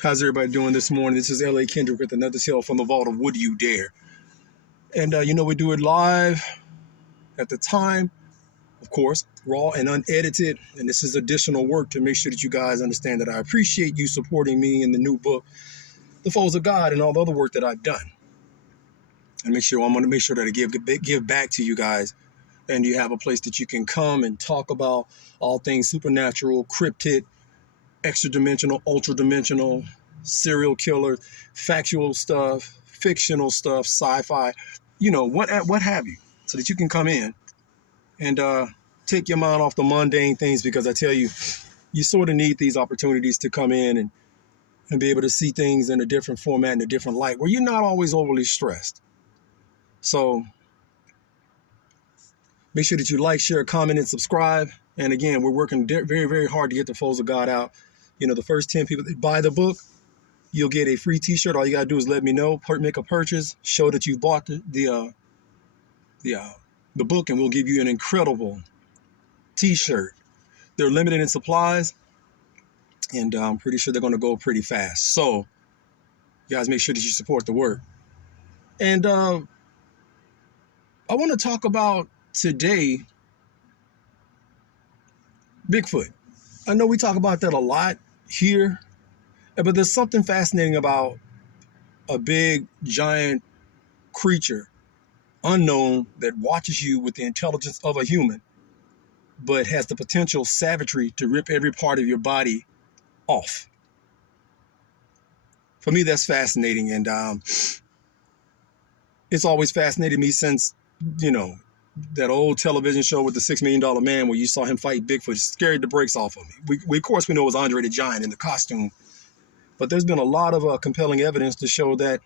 How's everybody doing this morning? This is L.A.KENDRICK with another tale from the vault of Would You Dare. And, we do it live at the time, of course, raw and unedited. And this is additional work to make sure that you guys understand that I appreciate you supporting me in the new book, The Foes of God, and all the other work that I've done. And I'm going to make sure that I give back to you guys. And you have a place that you can come and talk about all things supernatural, cryptid, extra-dimensional, ultra-dimensional, serial killer, factual stuff, fictional stuff, sci-fi, what have you, so that you can come in and take your mind off the mundane things, because I tell you, you sort of need these opportunities to come in and be able to see things in a different format, in a different light, where you're not always overly stressed. So make sure that you like, share, comment, and subscribe. And again, we're working very, very hard to get the Foes of God out. The first 10 people that buy the book, you'll get a free t-shirt. All you got to do is let me know, make a purchase, show that you bought the book, and we'll give you an incredible t-shirt. They're limited in supplies, and I'm pretty sure they're going to go pretty fast. So you guys make sure that you support the work. And I want to talk about today Bigfoot. I know we talk about that a lot here, but there's something fascinating about a big, giant creature, unknown, that watches you with the intelligence of a human, but has the potential savagery to rip every part of your body off. For me, that's fascinating. And it's always fascinated me since, that old television show with the $6 Million Man, where you saw him fight Bigfoot. It scared the brakes off of me. We of course, we know it was Andre the Giant in the costume, but there's been a lot of compelling evidence to show that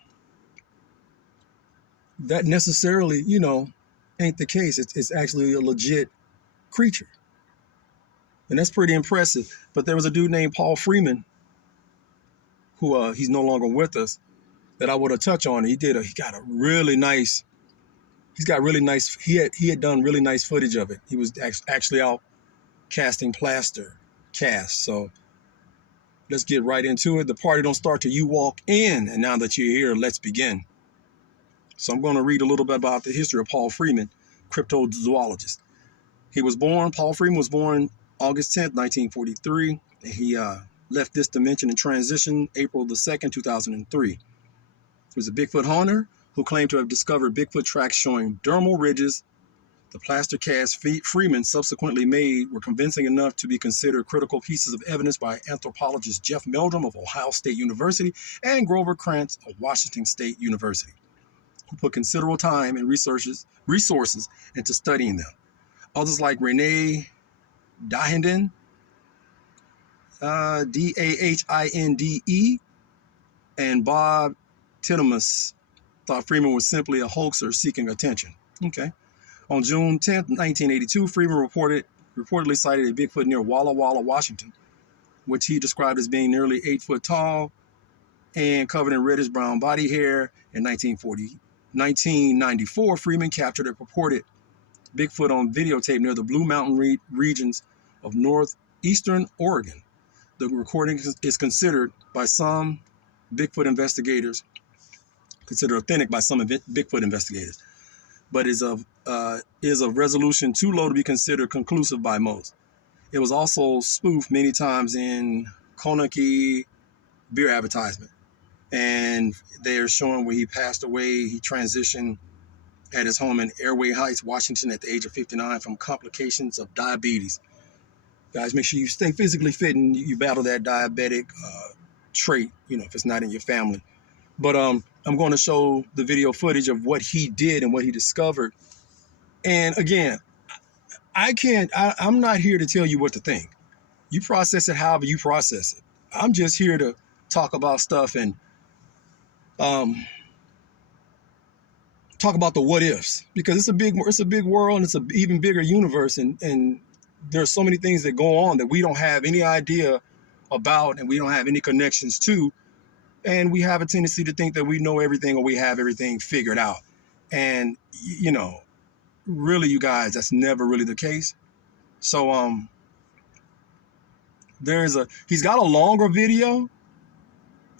necessarily, ain't the case. It's actually a legit creature. And that's pretty impressive. But there was a dude named Paul Freeman, who he's no longer with us, that I want to touch on. He had done really nice footage of it. He was actually out casting plaster cast. So let's get right into it. The party don't start till you walk in. And now that you're here, let's begin. So I'm going to read a little bit about the history of Paul Freeman, cryptozoologist. Paul Freeman was born August 10th, 1943. He left this dimension and transitioned April the 2nd, 2003. He was a Bigfoot hunter who claimed to have discovered Bigfoot tracks showing dermal ridges. The plaster cast Freeman subsequently made were convincing enough to be considered critical pieces of evidence by anthropologist Jeff Meldrum of Ohio State University and Grover Krantz of Washington State University, who put considerable time and resources into studying them. Others like Renee Dahinde, Dahinde, and Bob Tidemus thought Freeman was simply a hoaxer seeking attention. Okay. On June 10th, 1982, Freeman reportedly sighted a Bigfoot near Walla Walla, Washington, which he described as being nearly 8 foot tall and covered in reddish-brown body hair. In 1994, Freeman captured a purported Bigfoot on videotape near the Blue Mountain regions of northeastern Oregon. The recording is considered by some Bigfoot investigators, authentic by some Bigfoot investigators, but is of resolution too low to be considered conclusive by most. It was also spoofed many times in Konaki beer advertisement, and they are showing where he passed away. He transitioned at his home in Airway Heights, Washington, at the age of 59 from complications of diabetes. Guys, make sure you stay physically fit and you battle that diabetic trait, if it's not in your family. But I'm going to show the video footage of what he did and what he discovered. And again, I'm not here to tell you what to think. You process it however you process it. I'm just here to talk about stuff and talk about the what ifs, because it's a big world, and it's an even bigger universe, and there's so many things that go on that we don't have any idea about, and we don't have any connections to, and we have a tendency to think that we know everything or we have everything figured out. And really, you guys, that's never really the case. So he's got a longer video,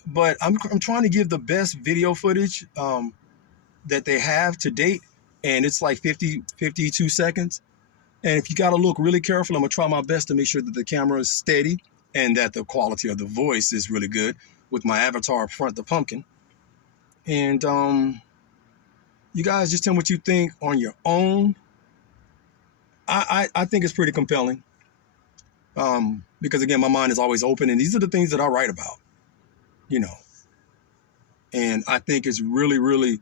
but I'm trying to give the best video footage that they have to date, and it's like 52 seconds. And if you got to look really careful, I'm gonna try my best to make sure that the camera is steady and that the quality of the voice is really good with my avatar up front, the pumpkin. And you guys just tell me what you think on your own. I think it's pretty compelling. Because again, my mind is always open, and these are the things that I write about, you know. And I think it's really, really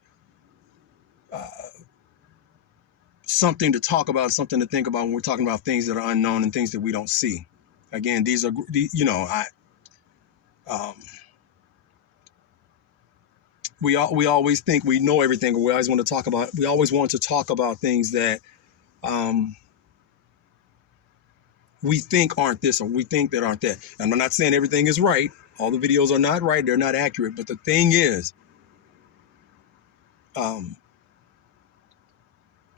something to talk about, something to think about when we're talking about things that are unknown and things that we don't see. Again, these are, you know, we always think we know everything, or we always want to talk about things that we think aren't this, or we think that aren't that. And I'm not saying everything is right. All the videos are not right. They're not accurate. But the thing is,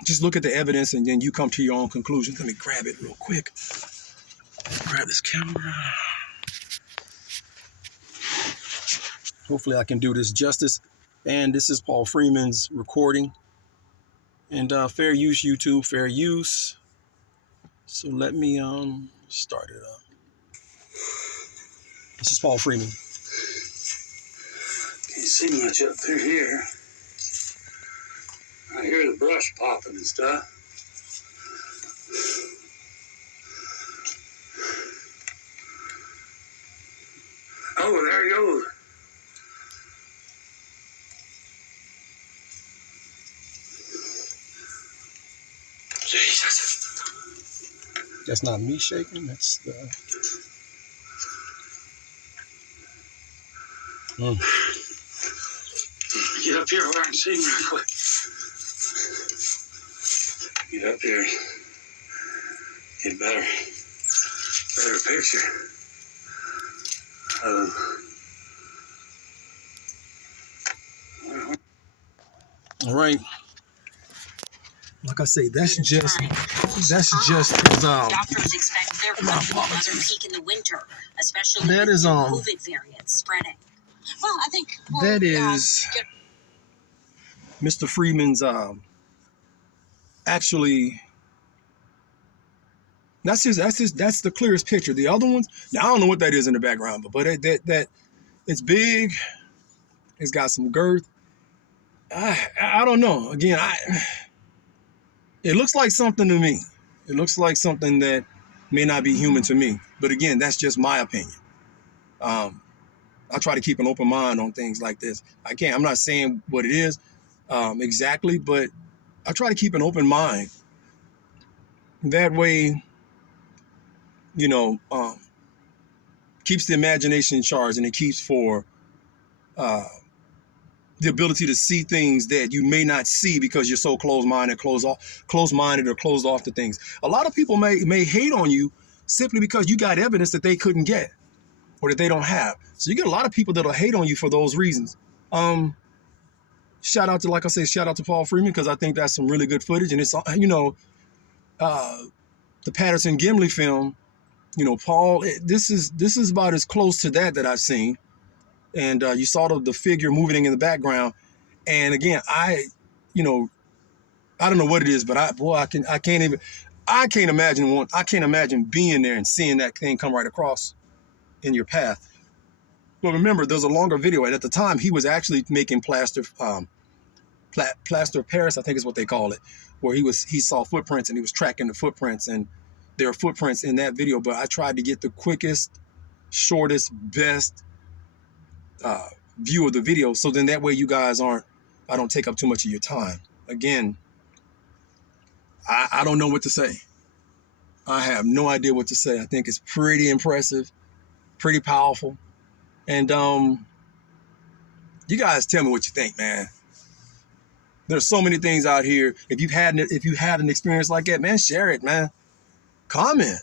just look at the evidence and then you come to your own conclusions. Let me grab it real quick. Grab this camera. Hopefully I can do this justice. And this is Paul Freeman's recording. And fair use, YouTube, fair use. So let me start it up. This is Paul Freeman. Can't see much up through here. I hear the brush popping and stuff. Oh, there he goes. Jesus. That's not me shaking. That's the... Get up here where I can see him real quick. Get up here. Get a better picture. All right. Like I say, that's just doctors expect there could be another peak in the winter, especially that with is COVID variants spreading. Well, I think that is Mr. Freeman's actually that's the clearest picture. The other ones, now I don't know what that is in the background, but that it's big. It's got some girth. I don't know. Again, it looks like something to me. It looks like something that may not be human to me. But again, that's just my opinion. I try to keep an open mind on things like this. I'm not saying what it is exactly, but I try to keep an open mind. That way, you know, keeps the imagination in charge, and it keeps for the ability to see things that you may not see because you're so closed-minded or closed off to things. A lot of people may hate on you simply because you got evidence that they couldn't get or that they don't have. So you get a lot of people that'll hate on you for those reasons. Shout out to Paul Freeman, because I think that's some really good footage. And it's, you know, the Patterson Gimli film, you know, Paul, this is about as close to that I've seen. And you saw the figure moving in the background. And again, I don't know what it is, but I can't imagine being there and seeing that thing come right across in your path. But remember, there's a longer video, and at the time he was actually making plaster of Paris, I think is what they call it, where he saw footprints and he was tracking the footprints, and there are footprints in that video. But I tried to get the quickest, shortest, best view of the video, so then that way you guys I don't take up too much of your time. Again, I don't know what to say. I have no idea what to say. I think it's pretty impressive, pretty powerful. And you guys tell me what you think, man. There's so many things out here. If you had an experience like that, man, share it, man. Comment.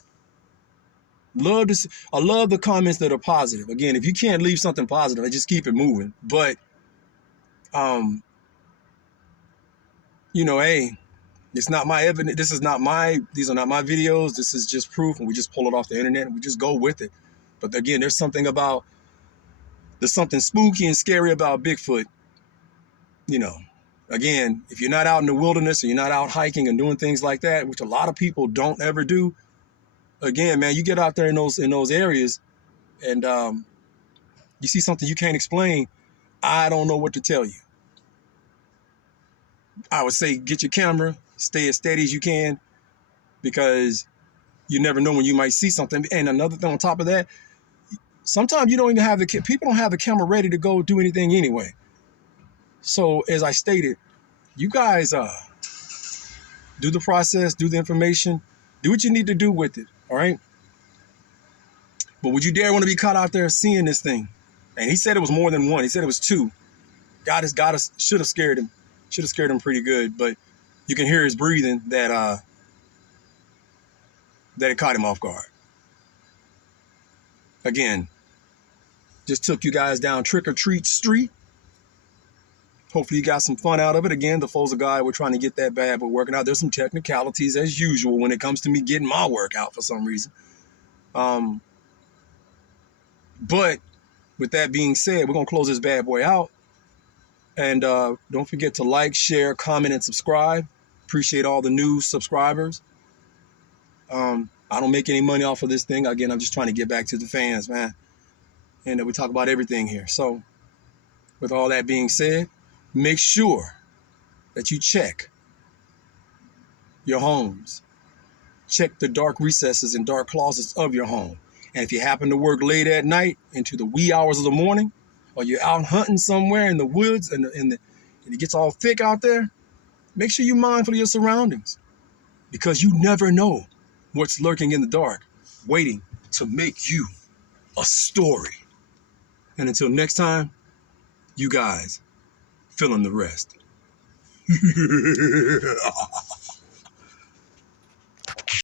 I love the comments that are positive. Again, if you can't leave something positive, I just keep it moving. But you know, hey, it's not my evidence. These are not my videos. This is just proof, and we just pull it off the internet and we just go with it. But again, there's something about there's something spooky and scary about Bigfoot, you know, again, if you're not out in the wilderness or you're not out hiking and doing things like that, which a lot of people don't ever do, again, man, you get out there in those areas and you see something you can't explain, I don't know what to tell you. I would say get your camera, stay as steady as you can, because you never know when you might see something. And another thing on top of that, sometimes you don't even have people don't have the camera ready to go do anything anyway. So as I stated, you guys do the process, do the information, do what you need to do with it, all right? But would you dare want to be caught out there seeing this thing? And he said it was more than one. He said it was two. God should have scared him. Should have scared him pretty good. But you can hear his breathing that it caught him off guard. Again, just took you guys down Trick or Treat Street. Hopefully you got some fun out of it. Again, the foes of God, we're trying to get that bad, but working out. There's some technicalities as usual when it comes to me getting my work out for some reason. But with that being said, we're going to close this bad boy out. And don't forget to like, share, comment, and subscribe. Appreciate all the new subscribers. I don't make any money off of this thing. Again, I'm just trying to get back to the fans, man. And we talk about everything here. So with all that being said, make sure that you check your homes. Check the dark recesses and dark closets of your home. And if you happen to work late at night into the wee hours of the morning, or you're out hunting somewhere in the woods and it gets all thick out there, make sure you're mindful of your surroundings, because you never know what's lurking in the dark, waiting to make you a story. And until next time, you guys fill in the rest.